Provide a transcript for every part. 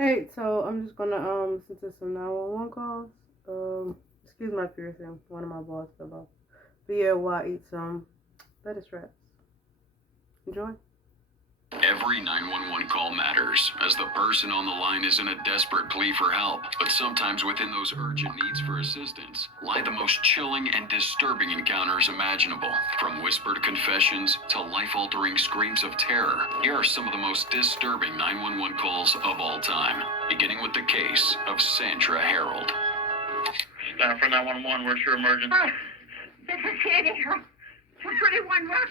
Hey, so I'm just gonna listen to some 911 calls. Excuse my piercing. One of my balls fell off. But yeah, while I eat some lettuce wraps. Enjoy. Every 911 call matters, as the person on the line is in a desperate plea for help. But sometimes within those urgent needs for assistance lie the most chilling and disturbing encounters imaginable. From whispered confessions to life-altering screams of terror, here are some of the most disturbing 911 calls of all time, beginning with the case of Sandra Harold. Staff for 911, where's your emergency? This is Sandy. 231 Rock.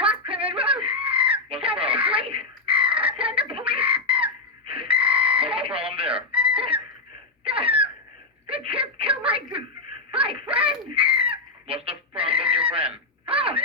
Rockland Road. What's the Send the problem? police. Send the police. What's the problem there? The chip killed my friend. What's the problem with your friend? Oh,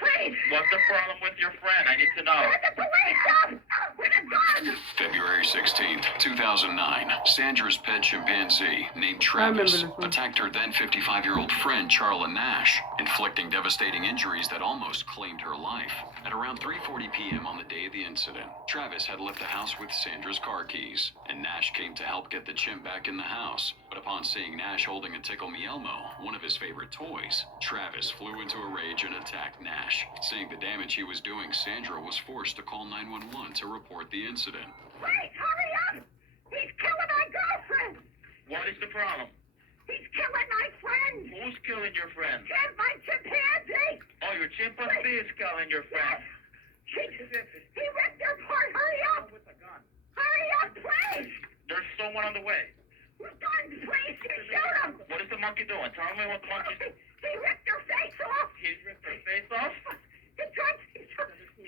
please. What's the problem with your friend? I need to know. Send the police up with a gun. February 16th, 2009, Sandra's pet chimpanzee named remember Travis this one. attacked her then 55-year-old friend Calla Nash, inflicting devastating injuries that almost claimed her life. At around 3:40 p.m. on the day of the incident, Travis had left the house with Sandra's car keys, and Nash came to help get the chimp back in the house. But upon seeing Nash holding a Tickle Me Elmo, one of his favorite toys, Travis flew into a rage and attacked Nash. Seeing the damage he was doing, Sandra was forced to call 911 to report the incident. Wait, hurry up. He's killing my girlfriend. What is the problem? He's killing my friend. Who's killing your friend? My chimpanzee. Oh, your chimpanzee is killing your friend. He ripped her apart. Hurry up. With a gun. Hurry up, please. There's someone on the way. With guns, please. Shoot him. What is the monkey doing? Tell me what the monkey's doing. He ripped her face off. He's ripped her face off? He's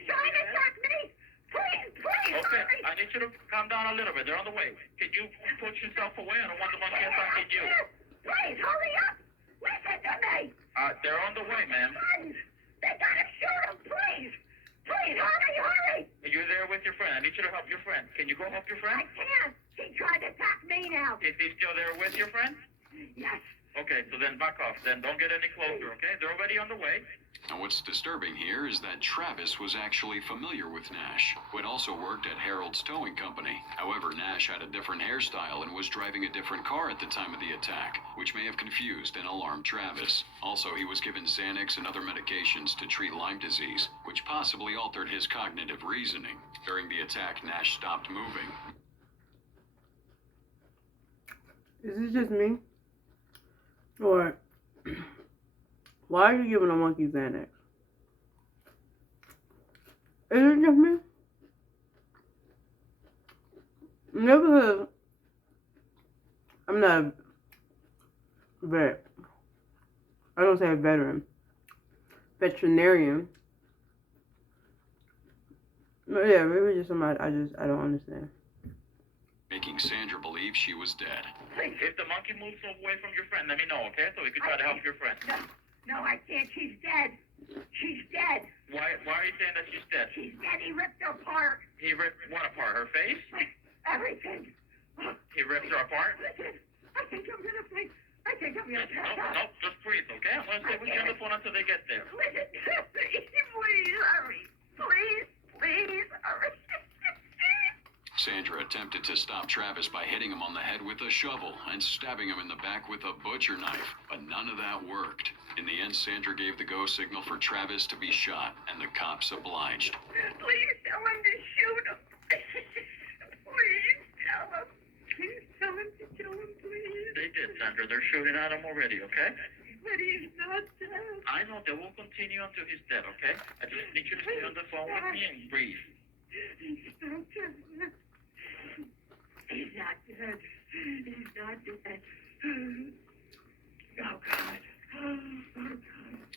trying to attack me. Please, Okay, hurry. I need you to calm down a little bit. They're on the way. Can you push yourself away? I don't want the monkey attacking you. Please, hurry up. Listen to me. They're on the way, ma'am. Guns. They gotta shoot him, please. Please, hurry. You're there with your friend. I need you to help your friend. Can you go help your friend? I can't. He tried to attack me now. Is he still there with your friend? Yes. Okay, so then back off. Then don't get any closer, okay? They're already on the way. And what's disturbing here is that Travis was actually familiar with Nash, who had also worked at Harold's towing company. However, Nash had a different hairstyle and was driving a different car at the time of the attack, which may have confused and alarmed Travis. Also, he was given Xanax and other medications to treat Lyme disease, which possibly altered his cognitive reasoning. During the attack, Nash stopped moving. Is this just me? Or why are you giving a monkey Xanax? Is it just me? Never. I'm not a vet. I don't say a veteran. Veterinarian. But yeah, maybe just somebody I don't understand. Making Sandra believe she was dead. If the monkey moves away from your friend, let me know, okay? So we can try to help your friend. No, I can't. She's dead. She's dead. Why are you saying that she's dead? She's dead. He ripped her apart. He ripped what apart? Her face? Everything. He ripped her apart? Listen, I think I'm gonna pass out. No, just breathe, okay? I'm gonna stay with you on the phone until they get there. Listen to me. Please hurry. Please hurry. Sandra attempted to stop Travis by hitting him on the head with a shovel and stabbing him in the back with a butcher knife, but none of that worked. In the end, Sandra gave the go signal for Travis to be shot, and the cops obliged. Please tell him to shoot him. Please tell him. Please tell him to kill him, please. They did, Sandra. They're shooting at him already, okay? But he's not dead. I know they will continue until he's dead, okay? I just need you to stay on the phone with me and breathe. He's not dead. He's not dead. He's not dead. Oh, God. Oh, God.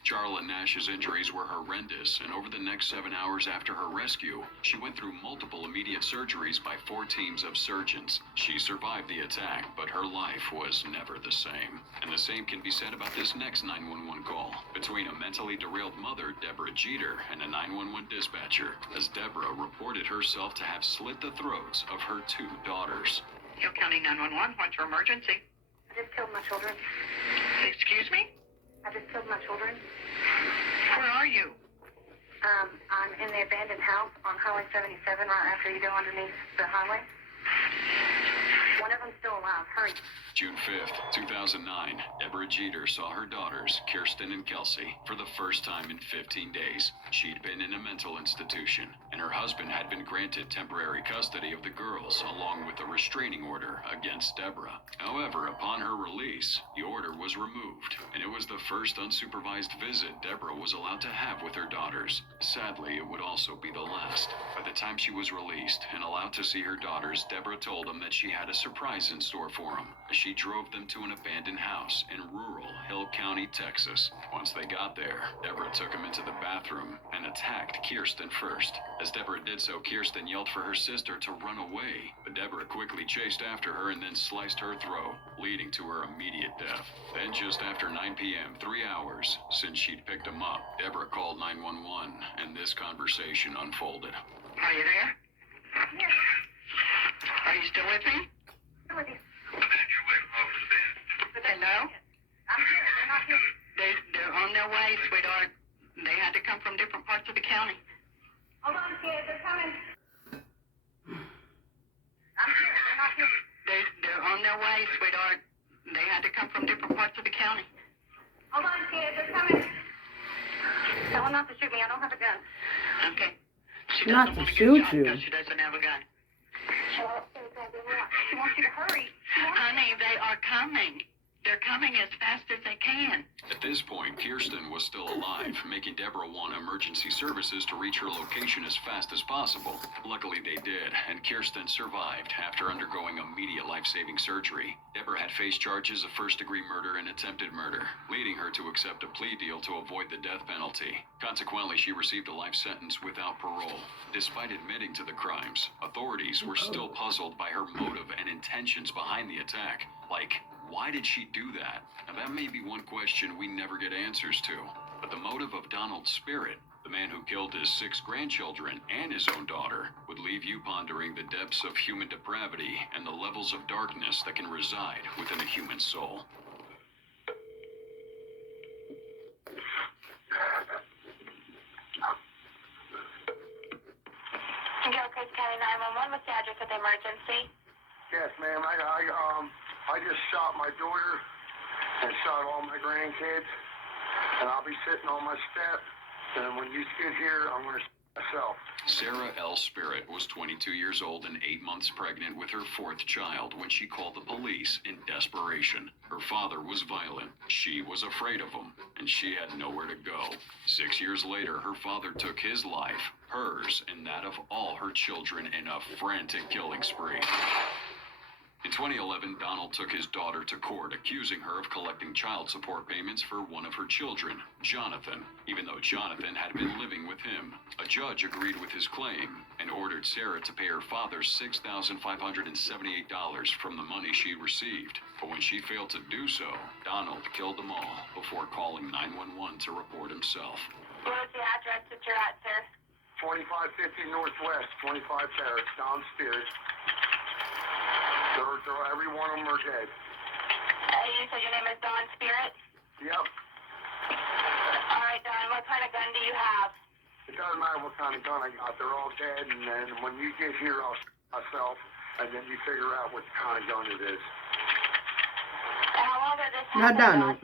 Charla Nash's injuries were horrendous, and over the next 7 hours after her rescue, she went through multiple immediate surgeries by 4 teams of surgeons. She survived the attack, but her life was never the same. And the same can be said about this next 911 call, between a mentally derailed mother, Deborah Jeter, and a 911 dispatcher, as Deborah reported herself to have slit the throats of her 2 daughters. Hill County 911, what's your emergency? I just killed my children. Excuse me? I just killed my children. Where are you? I'm in the abandoned house on Highway 77 right after you go underneath the highway. One of them's still alive. Hurry. June 5th, 2009, Deborah Jeter saw her daughters, Kirsten and Kelsey, for the first time in 15 days. She'd been in a mental institution, and her husband had been granted temporary custody of the girls, along with a restraining order against Deborah. However, upon her release, the order was removed, and it was the first unsupervised visit Deborah was allowed to have with her daughters. Sadly, it would also be the last. By the time she was released and allowed to see her daughters, Deborah told them that she had a surprise in store for them. She drove them to an abandoned house in rural Hill County, Texas. Once they got there, Deborah took them into the bathroom and attacked Kirsten first. As Deborah did so, Kirsten yelled for her sister to run away, but Deborah quickly chased after her and then sliced her throat, leading to her immediate death. Then just after 9 p.m., 3 hours since she'd picked them up, Deborah called 911, and this conversation unfolded. Are you there? Yes. Are you still with me? Still with you. Hello? I'm here. They're not here. They're on their way, sweetheart. They had to come from different parts of the county. Hold on, kids. They're coming. I'm here. They're not here. They're on their way, sweetheart. They had to come from different parts of the county. Hold on, kids. They're coming. Tell them not to shoot me. I don't have a gun. Okay. She Not doesn't to want to shoot get shot you. because she doesn't have a gun. She wants you to hurry. Honey, they are coming. They're coming as fast as they can. At this point, Kirsten was still alive, making Deborah want emergency services to reach her location as fast as possible. Luckily, they did, and Kirsten survived after undergoing immediate life-saving surgery. Deborah had faced charges of first-degree murder and attempted murder, leading her to accept a plea deal to avoid the death penalty. Consequently, she received a life sentence without parole. Despite admitting to the crimes, authorities were still puzzled by her motive and intentions behind the attack. Like, why did she do that? Now that may be one question we never get answers to. But the motive of Donald Spirit, the man who killed his 6 grandchildren and his own daughter, would leave you pondering the depths of human depravity and the levels of darkness that can reside within a human soul. Gilchrist County 911. What's the address of the emergency? Yes, ma'am. I just shot my daughter and shot all my grandkids, and I'll be sitting on my step. And when you get here, I'm going to shoot myself. Sarah L. Spirit was 22 years old and 8 months pregnant with her 4th child when she called the police in desperation. Her father was violent, she was afraid of him, and she had nowhere to go. 6 years later, her father took his life, hers, and that of all her children in a frantic killing spree. In 2011, Donald took his daughter to court, accusing her of collecting child support payments for one of her children, Jonathan, even though Jonathan had been living with him. A judge agreed with his claim and ordered Sarah to pay her father $6,578 from the money she received. But when she failed to do so, Donald killed them all before calling 911 to report himself. What's the address that you're at, sir? 2550 Northwest, 25 Terrace, Don Spirit. Every one of them are dead. You said your name is Dawn Spirit? Yep. All right, Dawn, what kind of gun do you have? It doesn't matter what kind of gun I got. They're all dead, and then when you get here, I'll shoot myself, and then you figure out what kind of gun it is. How long did this Not happen, Donald.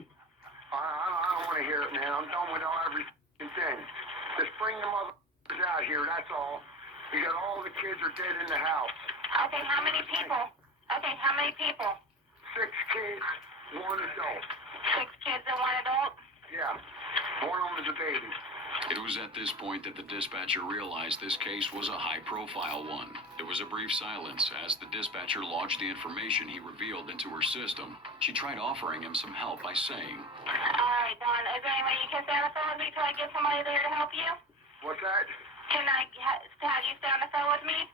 I don't want to hear it, man. I'm done with every thing. Just bring the motherfuckers out here, that's all. You got all the kids are dead in the house. Okay, how many people? 6 kids, 1 adult. 6 kids and 1 adult? Yeah. One of them is a baby. It was at this point that the dispatcher realized this case was a high-profile one. There was a brief silence as the dispatcher lodged the information he revealed into her system. She tried offering him some help by saying, All right, Dawn, is there any way you can stay on the phone with me till I get somebody there to help you? What's that? Can I have you stay on the phone with me?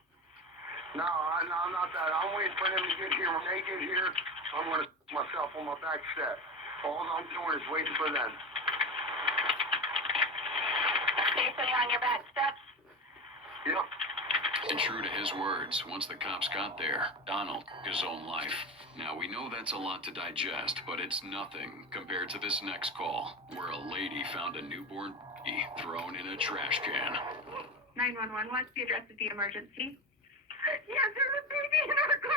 No, I'm not that. I'm waiting for them to get here. When they get here, I'm going to myself on my back step. All I'm doing is waiting for them. So you're sitting on your back steps? Yep. and true to his words, once the cops got there, Donald took his own life. Now, we know that's a lot to digest, but it's nothing compared to this next call, where a lady found a newborn baby thrown in a trash can. 911, what's the address of the emergency? Yes, there's a baby in our car.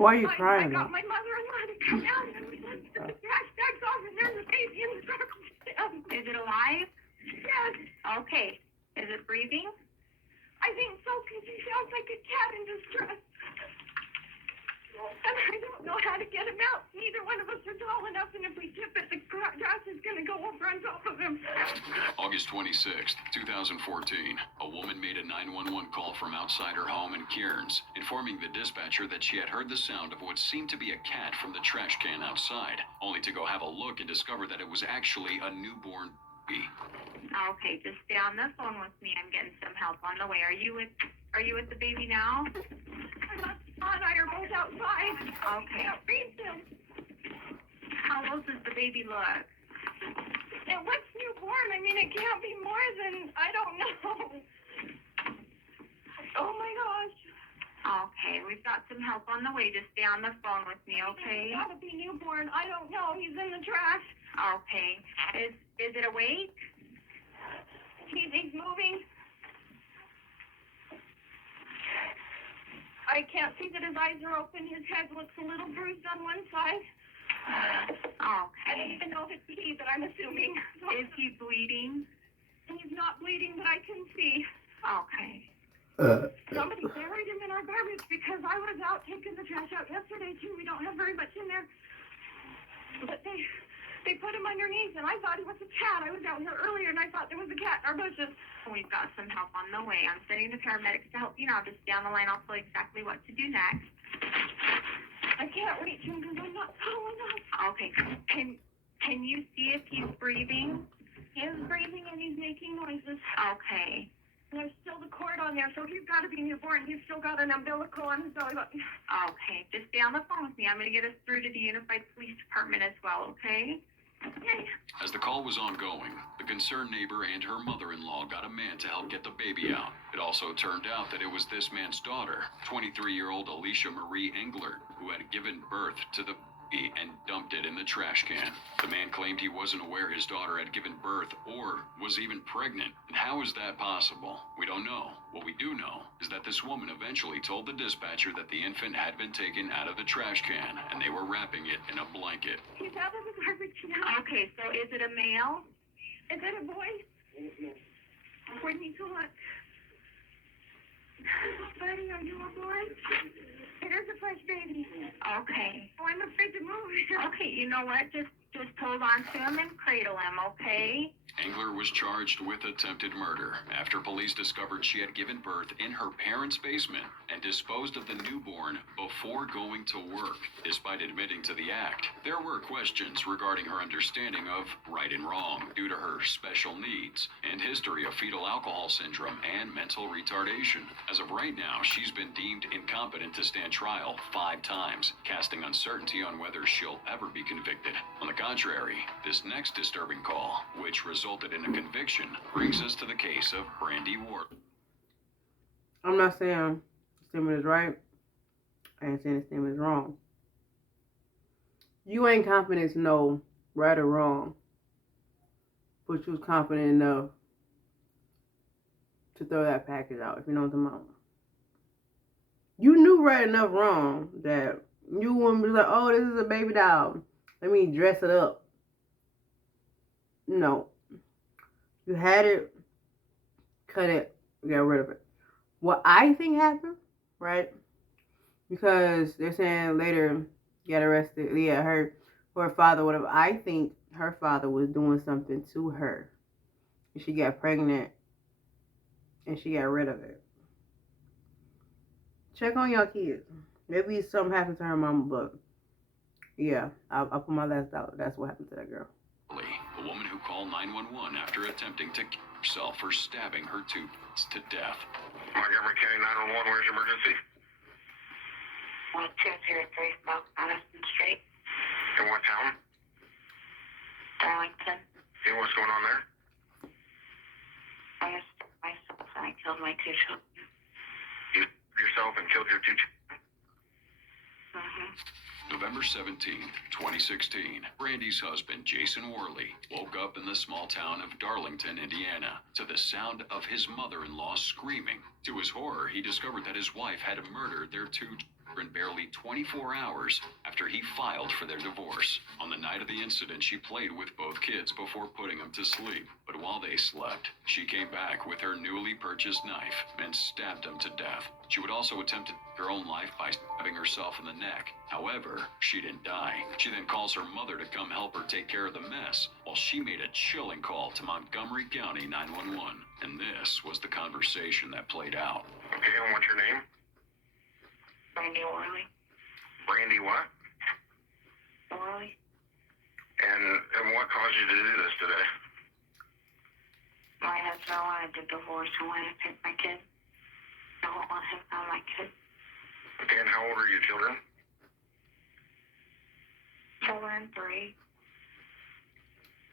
Why are you I crying? got my mother-in-law to come out and we let the trash bags off and there's a baby in the garbage can. Is it alive? Yes, Okay. Is it breathing? I think so because he sounds like a cat in distress. And I don't know how to get him out. Neither one of us are tall enough, and if we tip it, the grass is going to go over on top of him. August 26th, 2014, a woman made a 911 call from outside her home in Cairns, informing the dispatcher that she had heard the sound of what seemed to be a cat from the trash can outside, only to go have a look and discover that it was actually a newborn baby. Okay, just stay on the phone with me. I'm getting some help on the way. Are you with the baby now? My and I are both outside. Okay. Can't reach him. How old does the baby look? And what's newborn? I mean, it can't be more than, I don't know. Oh my gosh. Okay, we've got some help on the way. Just stay on the phone with me, okay? It's gotta be newborn. I don't know. He's in the trash. Okay. Is it awake? He's moving. I can't see that his eyes are open. His head looks a little bruised on one side. I don't Okay. even know if it's he, but I'm assuming. Is he bleeding? He's not bleeding that I can see. Okay. Somebody buried him in our garbage because I was out taking the trash out yesterday too. We don't have very much in there. But they put him underneath and I thought he was a cat. I was out here earlier and I thought there was a cat in our bushes. We've got some help on the way. I'm sending the paramedics to help you now. Just stay on the line. I'll tell you exactly what to do next. I can't reach him because I'm not tall enough. Okay. Can you see if he's breathing? He is breathing and he's making noises. Okay. And there's still the cord on there, so he's got to be newborn. He's still got an umbilical on his belly button. Okay. Just stay on the phone with me. I'm going to get us through to the Unified Police Department as well, okay? Okay. As the call was ongoing, the concerned neighbor and her mother-in-law got a man to help get the baby out. It also turned out that it was this man's daughter, 23-year-old Alicia Marie Englert, who had given birth to the baby and dumped it in the trash can. The man claimed he wasn't aware his daughter had given birth or was even pregnant. And how is that possible? We don't know. What we do know is that this woman eventually told the dispatcher that the infant had been taken out of the trash can and they were wrapping it in a blanket. He's out of the garbage now. Okay, so is it a male? Is it a boy? Where did he go? Buddy, are you a boy? It is a fresh baby. Okay. Oh, I'm afraid to move. Okay, you know what? Just hold on to him and cradle him, okay? Engler was charged with attempted murder after police discovered she had given birth in her parents' basement and disposed of the newborn before going to work. Despite admitting to the act, there were questions regarding her understanding of right and wrong due to her special needs and history of fetal alcohol syndrome and mental retardation. As of right now, she's been deemed incompetent to stand trial 5 times, casting uncertainty on whether she'll ever be convicted. On the contrary, this next disturbing call, which resulted in a conviction, brings us to the case of Brandy Ward. I'm not saying the statement is right. I ain't saying the statement is wrong. You ain't confident to know right or wrong, but you was confident enough to throw that package out, if you know what I'm talking about. You knew right enough wrong that you wouldn't be like, oh, this is a baby doll. Let me dress it up. No. You had it, cut it, got rid of it. What I think happened, right? Because they're saying later got arrested. Yeah, her father, whatever. I think her father was doing something to her. And she got pregnant and she got rid of it. Check on your kids. Maybe something happened to her mama, but yeah, I'll put my last dollar. That's what happened to that girl. A woman who called 911 after attempting to kill herself for stabbing her 2 kids to death. Montgomery County 911, where's your emergency? 1203 South Madison Street, In what town? Darlington. Hey, what's going on there? I just myself and I killed my 2 children. You yourself and killed your 2 children? Mm-hmm. November 17th, 2016, Brandy's husband, Jason Worley, woke up in the small town of Darlington, Indiana, to the sound of his mother-in-law screaming. To his horror, he discovered that his wife had murdered their 2 children. in barely 24 hours after he filed for their divorce. On the night of the incident, she played with both kids before putting them to sleep. But while they slept, she came back with her newly purchased knife and stabbed them to death. She would also attempt to take her own life by stabbing herself in the neck. However, she didn't die. She then calls her mother to come help her take care of the mess, while she made a chilling call to Montgomery County 911. And this was the conversation that played out. Okay, and what's your name? Brandy Worley. Brandy what? Worley. And what caused you to do this today? My husband wanted to divorce and wanted to pick my kid. I won't want him on my kid. Okay, and how old are your children? 4 and 3.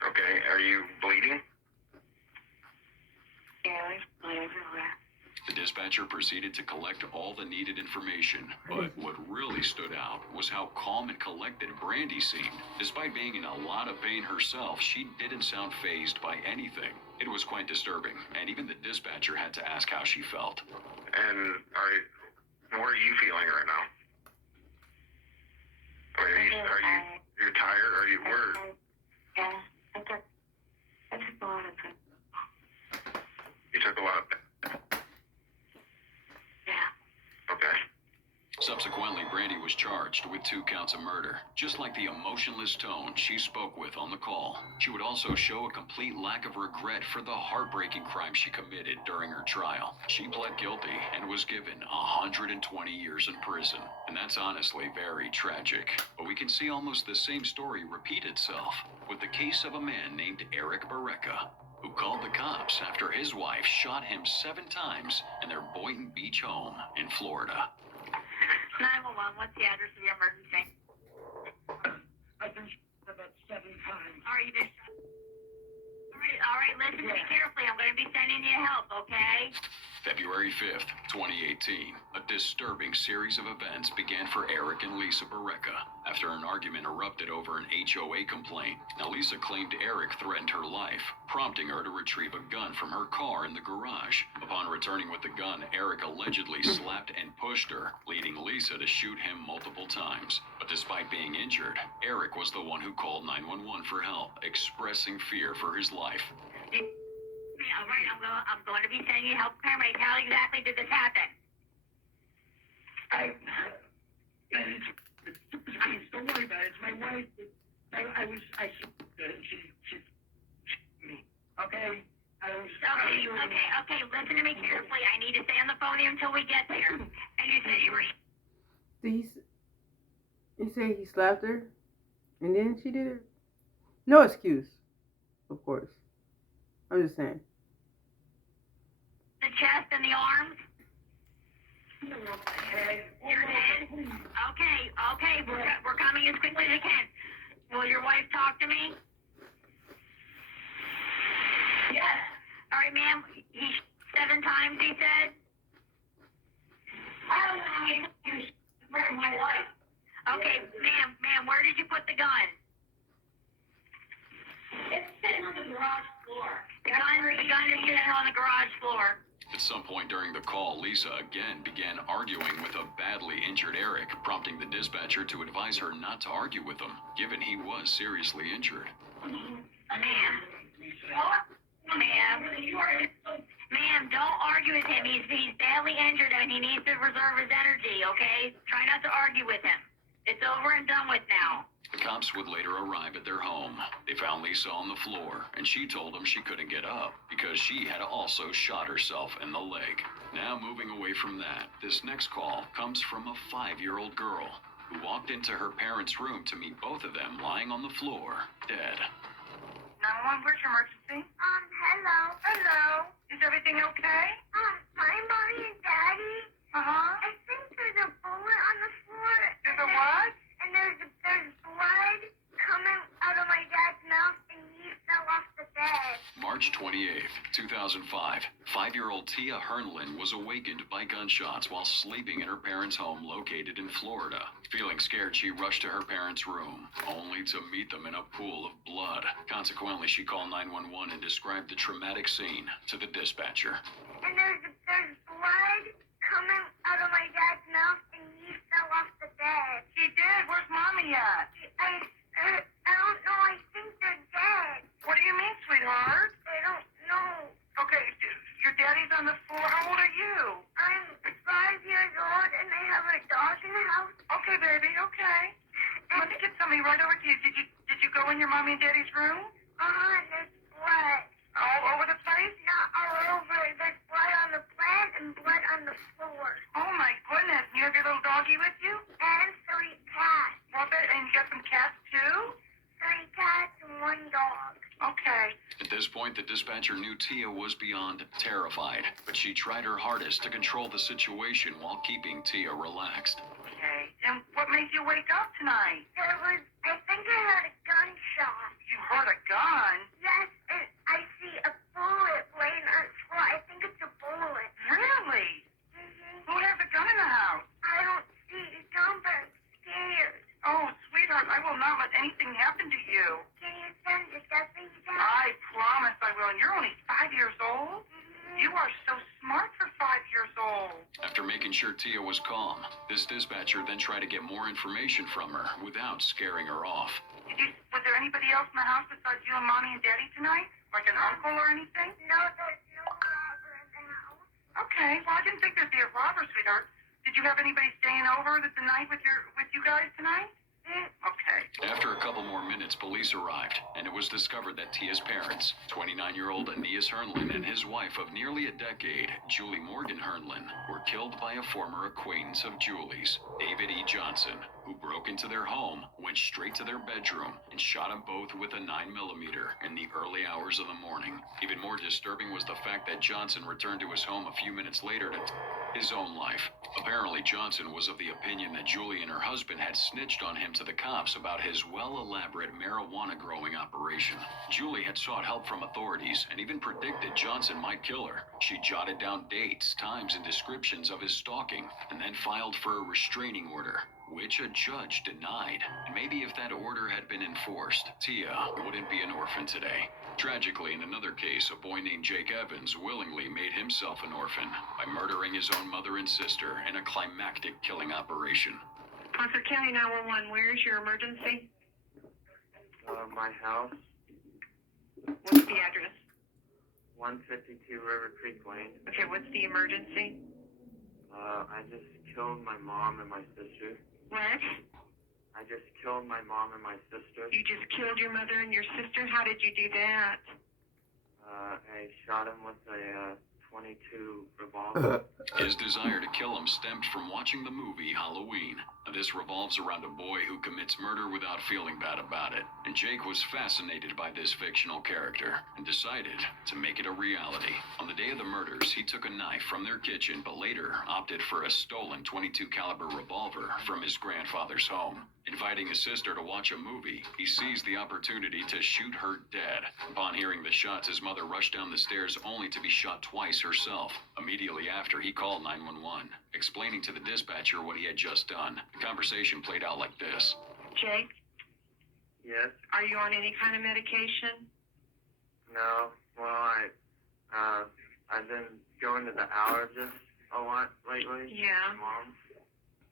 Okay, are you bleeding? Yeah, there's blood everywhere. The dispatcher proceeded to collect all the needed information, but what really stood out was how calm and collected Brandy seemed. Despite being in a lot of pain herself, she didn't sound fazed by anything. It was quite disturbing, and even the dispatcher had to ask how she felt. And what are you feeling right now? You're tired? Are you where? Yeah, I took a lot of it. You took a lot of. Yeah. Okay. Subsequently, Brandy was charged with 2 counts of murder. Just like the emotionless tone she spoke with on the call, she would also show a complete lack of regret for the heartbreaking crime she committed during her trial. She pled guilty and was given 120 years in prison. And that's honestly very tragic. But we can see almost the same story repeat itself with the case of a man named Eric Barreca, who called the cops after his wife shot him 7 times in their Boynton Beach home in Florida. 911, what's the address of your emergency? I've been shot about 7 times. All right, you just... All right, listen to me carefully. I'm going to be sending you help, okay? February 5th, 2018, a disturbing series of events began for Eric and Lisa Barreca after an argument erupted over an HOA complaint. Now, Lisa claimed Eric threatened her life, prompting her to retrieve a gun from her car in the garage. Upon returning with the gun, Eric allegedly slapped and pushed her, leading Lisa to shoot him multiple times. But despite being injured, Eric was the one who called 911 for help, expressing fear for his life. All right, I'm going to be sending you help paramedics. How exactly did this happen? Don't worry about it. It's my wife. She me. Okay? Okay, listen to me carefully. I need to stay on the phone with you until we get there. And you said you were... You say he slapped her? And then she did it? No excuse. Of course. I'm just saying. The chest and the arms? Head. Your head? Okay, we're coming as quickly as we can. Will your wife talk to me? Yes. All right, ma'am. He 7 times, he said? I don't know how you threaten my life. Okay, ma'am, where did you put the gun? It's sitting on the garage floor. The gun is sitting on the garage floor. At some point during the call, Lisa again began arguing with a badly injured Eric, prompting the dispatcher to advise her not to argue with him, given he was seriously injured. Ma'am, don't argue with him. He's badly injured and he needs to reserve his energy, okay? Try not to argue with him. It's over and done with now. The cops would later arrive at their home. They found Lisa on the floor, and she told them she couldn't get up because she had also shot herself in the leg. Now, moving away from that, this next call comes from a 5-year-old girl who walked into her parents' room to meet both of them lying on the floor, dead. 911, where's your emergency? Hello. Is everything okay? My mommy and daddy. I think there's a bullet on the floor. There's a what? And there's blood coming out of my dad's mouth, and he fell off the bed. March 28th, 2005, 5-year-old Tia Hernlin was awakened by gunshots while sleeping in her parents' home located in Florida. Feeling scared, she rushed to her parents' room, only to meet them in a pool of blood. Consequently, she called 911 and described the traumatic scene to the dispatcher. And there's blood coming out of my dad's mouth, and he fell dead. She did. Where's Mommy at? I don't know. I think they're dead. What do you mean, sweetheart? I don't know. Okay, your daddy's on the floor. How old are you? I'm 5 years old and I have a dog in the house. Okay, baby. Okay. Let me get somebody right over to you. Did you go in your mommy and daddy's room? There's blood. All over the place? Not all over. There's blood on the plant and blood on the floor. Oh my goodness. You have your little doggie with you? And 3 cats. Love it. And you got some cats too? 3 cats and 1 dog. Okay. At this point, the dispatcher knew Tia was beyond terrified, but she tried her hardest to control the situation while keeping Tia relaxed. Okay. And what made you wake up tonight? I think I heard a gunshot. You heard a gun? Yes, and I see a bullet laying on the floor. I think it's a bullet. Really? Who has a gun in the house? I don't see the gun, but I'm scared. Oh, sweetheart, I will not let anything happen to you. Can you send the deputy down? I promise I will. And you're only 5 years old? You are so smart for 5 years old. After making sure Tia was calm, this dispatcher then tried to get more information from her without scaring her off. Was there anybody else in the house besides you and Mommy and Daddy tonight? Like an uncle or anything? No, there's no robber in the house. Okay, well, I didn't think there'd be a robber, sweetheart. Did you have anybody staying over the night with you guys tonight? Okay. After a couple more minutes, police arrived, and it was discovered that Tia's parents, 29-year-old Aeneas Hernlin and his wife of nearly a decade, Julie Morgan Hernlin, were killed by a former acquaintance of Julie's, David E. Johnson, who broke into their home, went straight to their bedroom, and shot them both with a 9mm in the early hours of the morning. Even more disturbing was the fact that Johnson returned to his home a few minutes later to his own life. Apparently, Johnson was of the opinion that Julie and her husband had snitched on him to the cops about his well-elaborate marijuana growing operation. Julie had sought help from authorities and even predicted Johnson might kill her. She jotted down dates, times, and descriptions of his stalking, and then filed for a restraining order, which a judge denied. And maybe if that order had been enforced, Tia wouldn't be an orphan today. Tragically, in another case, a boy named Jake Evans willingly made himself an orphan by murdering his own mother and sister in a climactic killing operation. Parker County 911, where is your emergency? My house, What's the address? 152 River Creek Lane. Okay, what's the emergency? I just killed my mom and my sister. What? I just killed my mom and my sister. You just killed your mother and your sister? How did you do that? I shot him with a .22 revolver. His desire to kill him stemmed from watching the movie Halloween. This revolves around a boy who commits murder without feeling bad about it, and Jake was fascinated by this fictional character and decided to make it a reality. On the day of the murders, he took a knife from their kitchen, but later opted for a stolen .22 caliber revolver from his grandfather's home. Inviting his sister to watch a movie, he seized the opportunity to shoot her dead. Upon hearing the shots, his mother rushed down the stairs only to be shot twice herself. Immediately after, he called 911, explaining to the dispatcher what he had just done. The conversation played out like this. Jake, Yes? are you on any kind of medication? No. Well, I've been going to the allergist a lot lately. Yeah. Mom.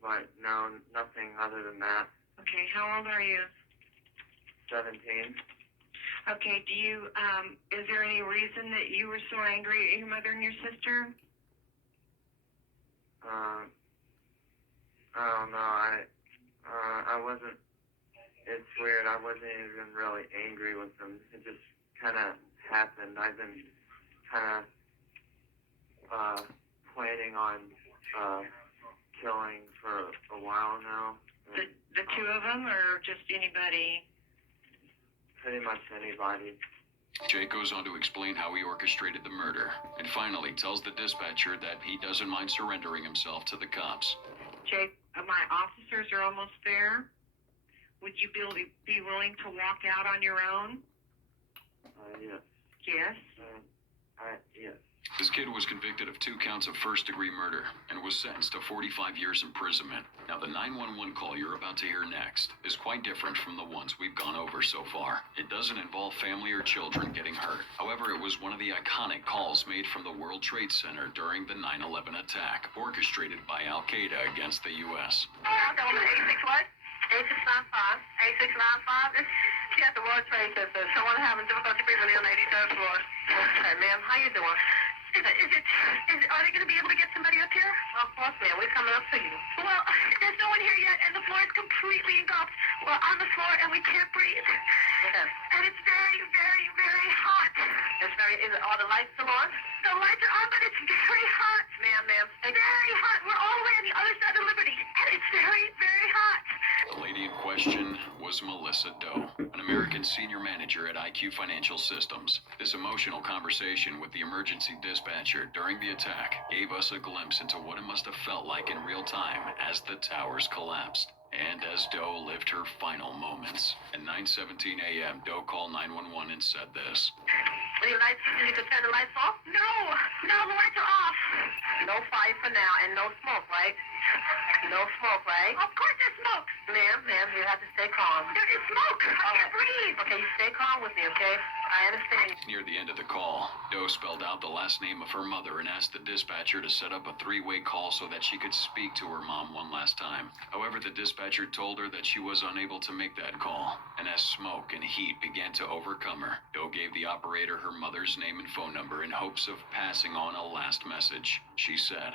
But no, nothing other than that. Okay, how old are you? 17. Okay, do you, is there any reason that you were so angry at your mother and your sister? I don't know. I wasn't. It's weird. I wasn't even really angry with them. It just kind of happened. I've been kind of planning on killing for a while now. The two of them, or just anybody? Pretty much anybody. Jake goes on to explain how he orchestrated the murder, and finally tells the dispatcher that he doesn't mind surrendering himself to the cops. Jake, my officers are almost there. Would you be willing to walk out on your own? Yes. Yes. Yes. This kid was convicted of 2 counts of first-degree murder and was sentenced to 45 years imprisonment. Now, the 911 call you're about to hear next is quite different from the ones we've gone over so far. It doesn't involve family or children getting hurt. However, it was one of the iconic calls made from the World Trade Center during the 9/11 attack, orchestrated by Al-Qaeda against the U.S. A6 what? A695. A695? She at the World Trade Center. Someone having difficulty breathing on the 83rd floor. Okay, ma'am. How you doing? Are they going to be able to get somebody up here? Of course, ma'am. We're coming up to you. Well, there's no one here yet, and the floor is completely engulfed. We're on the floor, and we can't breathe. Okay. And it's very, very, very hot. Are the lights still on? The lights are on, but it's very hot. Ma'am. Very hot. We're all the way on the other side of Liberty, and it's very, very hot. The lady in question was Melissa Doe, an American senior manager at IQ Financial Systems. This emotional conversation with the emergency dispatcher during the attack gave us a glimpse into what it must have felt like in real time as the towers collapsed. And as Doe lived her final moments. At 9:17 a.m., Doe called 911 and said this. You can turn the lights off? No, the lights are off. No fire for now, and no smoke, right? No smoke, right? Of course there's smoke. Ma'am, you have to stay calm. There is smoke. I can't breathe. Okay, you stay calm with me, okay? I understand. Near the end of the call, Doe spelled out the last name of her mother and asked the dispatcher to set up a 3-way call so that she could speak to her mom one last time. However, the dispatcher told her that she was unable to make that call, and as smoke and heat began to overcome her, Doe gave the operator her mother's name and phone number in hopes of passing on a last message. She said,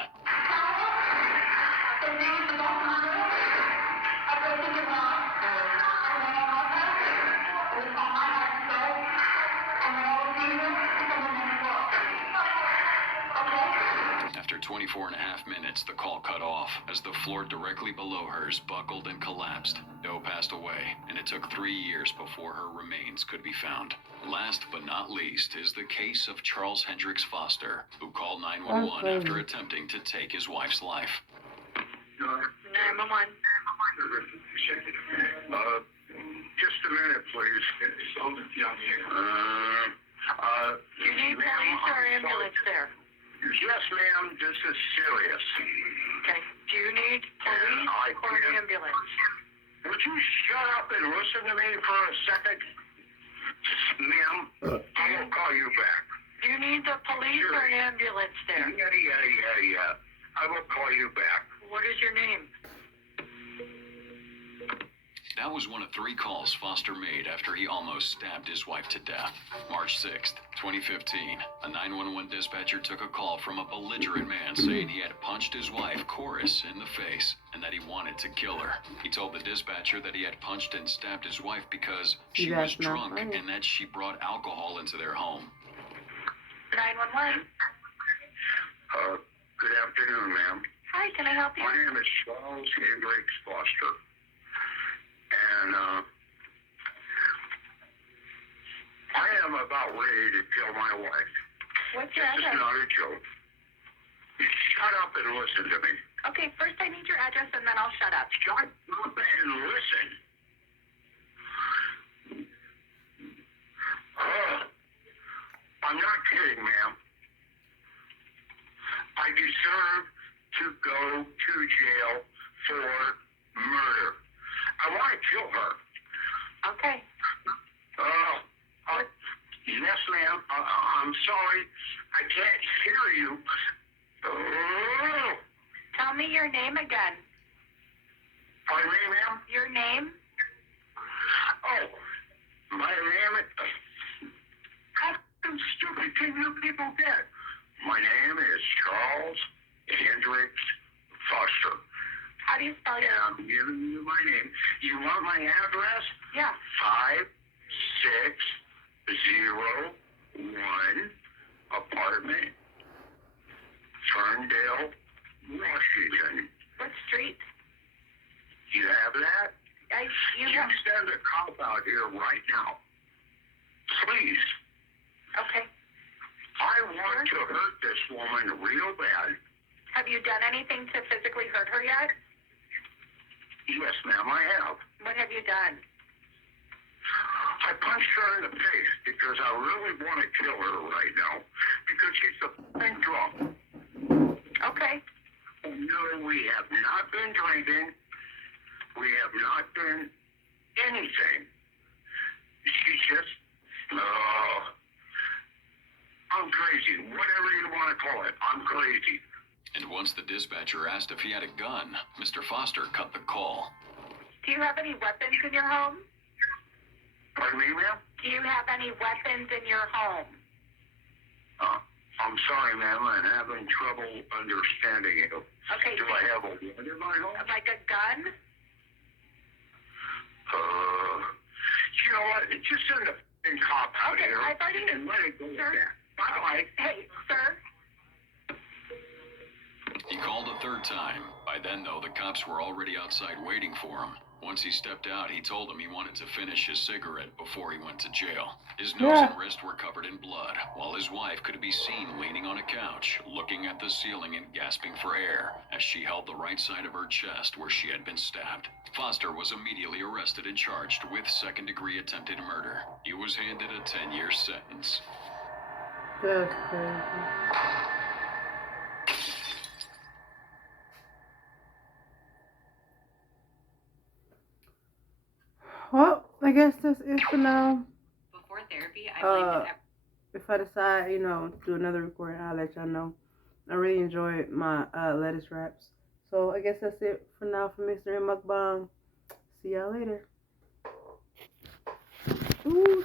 After 24 and a half minutes, the call cut off as the floor directly below hers buckled and collapsed. Doe passed away, and it took 3 years before her remains could be found. Last but not least is the case of Charles Hendricks Foster, who called 911 after attempting to take his wife's life. 911. Just a minute, please. You need police or ambulance there? Yes, ma'am. This is serious. Okay. Do you need police or ambulance? Would you shut up and listen to me for a second? Ma'am, I will call you back. Do you need the police or an ambulance there? Yeah. I will call you back. What is your name? That was one of 3 calls Foster made after he almost stabbed his wife to death. March 6th, 2015, a 911 dispatcher took a call from a belligerent man saying he had punched his wife, Chorus, in the face and that he wanted to kill her. He told the dispatcher that he had punched and stabbed his wife because she was drunk and that she brought alcohol into their home. 911. Good afternoon, ma'am. Hi, can I help you? My name is Charles Hendricks Foster. And, I am about ready to kill my wife. What's your This is address? not a joke. Shut up and listen to me. Okay, first I need your address and then I'll shut up. Shut up and listen. I'm not kidding, ma'am. I deserve to go to jail for murder. I want to kill her. Okay. Yes, ma'am. I'm sorry. I can't hear you. Tell me your name again. Pardon me, ma'am? Your name? Oh, my name is... How stupid can you people get? My name is Charles Hendricks Foster. How do you spell your And I'm giving you my name. You want my address? Yeah. 5601 apartment, Ferndale, Washington. What street? You have that? You You send a cop out here right now. Please. Okay. I want to hurt this woman real bad. Have you done anything to physically hurt her yet? Yes, ma'am, I have. What have you done? I punched her in the face because I really want to kill her right now because she's a f***ing drunk. Okay. No, we have not been drinking. We have not been anything. She's just, I'm crazy. Whatever you want to call it, I'm crazy. And once the dispatcher asked if he had a gun, Mr. Foster cut the call. Do you have any weapons in your home? Pardon me, ma'am? Do you have any weapons in your home? I'm sorry, ma'am. I'm having trouble understanding you. Okay. Do I have a gun in my home? Like a gun? You know what? Just send a f***ing cop out Okay, here I've already... and let it go with Sir? that. Bye-bye. Hey, sir. He called a third time. By then, though, the cops were already outside waiting for him. Once he stepped out, he told them he wanted to finish his cigarette before he went to jail. His nose and wrist were covered in blood, while his wife could be seen leaning on a couch, looking at the ceiling and gasping for air, as she held the right side of her chest where she had been stabbed. Foster was immediately arrested and charged with second-degree attempted murder. He was handed a 10-year sentence. That's crazy. Well, I guess that's it for now. Before therapy, I believe if I decide, to do another recording, I'll let y'all know. I really enjoyed my lettuce wraps. So I guess that's it for now for Mr. M Mukbang. See y'all later. Ooh.